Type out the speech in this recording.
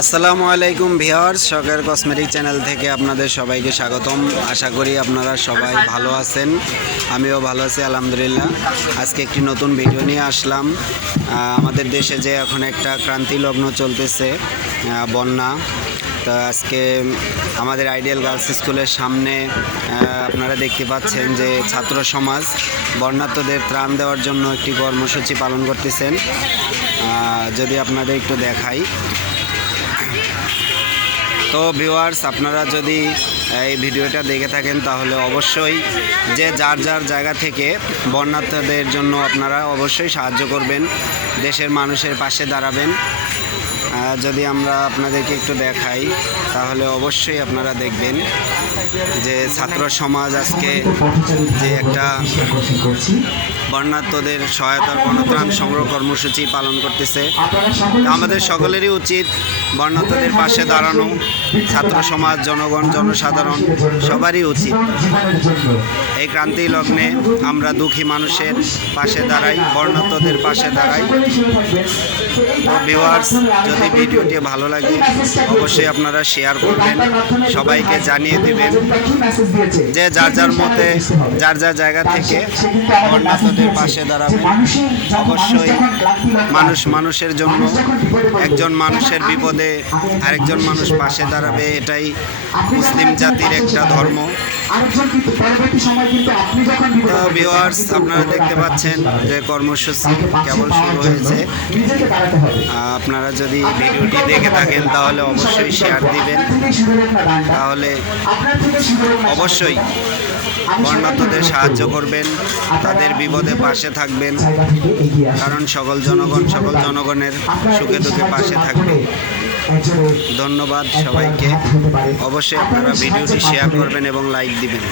আসসালামু আলাইকুম ভিউয়ার্স, শখের কসমেটিক চ্যানেল থেকে আপনাদের সবাইকে স্বাগতম। আশা করি আপনারা সবাই ভালো আছেন, আমিও ভালো আছি আলহামদুলিল্লাহ। আজকে একটি নতুন ভিডিও নিয়ে আসলাম। আমাদের দেশে যে এখন একটা ক্রান্তি লগ্ন চলতেছে, বন্যা, তো আজকে আমাদের আইডিয়াল গার্লস স্কুলের সামনে আপনারা দেখতে পাচ্ছেন যে ছাত্র সমাজ বন্যার্তদের ত্রাণ দেওয়ার জন্য একটি কর্মসূচি পালন করতেছেন। যদি আপনাদের একটু দেখাই, তো ভিউয়ার্স আপনারা যদি এই ভিডিওটা দেখে থাকেন তাহলে অবশ্যই যে যার যার জায়গা থেকে বন্যার্তদের জন্য আপনারা অবশ্যই সাহায্য করবেন, দেশের মানুষের পাশে দাঁড়াবেন। যদি আমরা আপনাদেরকে একটু দেখাই তাহলে অবশ্যই আপনারা দেখবেন যে ছাত্র সমাজ আজকে যে একটা বন্যার্তদের সহায়তার গণত্রাণ সংগ্রহ কর্মসূচি পালন করতেছে। আমাদের সকলেরই উচিত বন্যার্তদের পাশে দাঁড়ানো। ছাত্র সমাজ, জনগণ, জনসাধারণ সবারই উচিত এই ক্রান্তি লগ্নে আমরা দুঃখী মানুষের পাশে দাঁড়াই, বন্যার্তদের পাশে দাঁড়াই। তো ভিউয়ার্স, যদি ভিডিওটি ভালো লাগে অবশ্যই আপনারা শেয়ার করবেন, সবাইকে জানিয়ে দেবেন যে যার যার মতে যার যার জায়গা থেকে বন্যার্তদের পাশে দাঁড়াবেন। অবশ্যই মানুষ মানুষের জন্য, একজন মানুষের বিপদে আরেকজন মানুষ পাশে দাঁড়াবে, এটাই মুসলিম জাতির একটা ধর্ম। তো ভিউয়ার্স, আপনারা দেখতে পাচ্ছেন যে কর্মসূচি কেবল শুরু হয়েছে। আপনারা যদি ভিডিওটি দেখে থাকেন তাহলে অবশ্যই শেয়ার দিবেন, তাহলে অবশ্যই বন্যার্তদের সাহায্য করবেন, তাদের বিপদে পাশে থাকবেন, কারণ সকল জনগণের সুখে দুঃখে পাশে থাকবে। ধন্যবাদ সবাইকে। অবশ্যই আপনারা ভিডিওটি শেয়ার করবেন এবং লাইক দিবেন।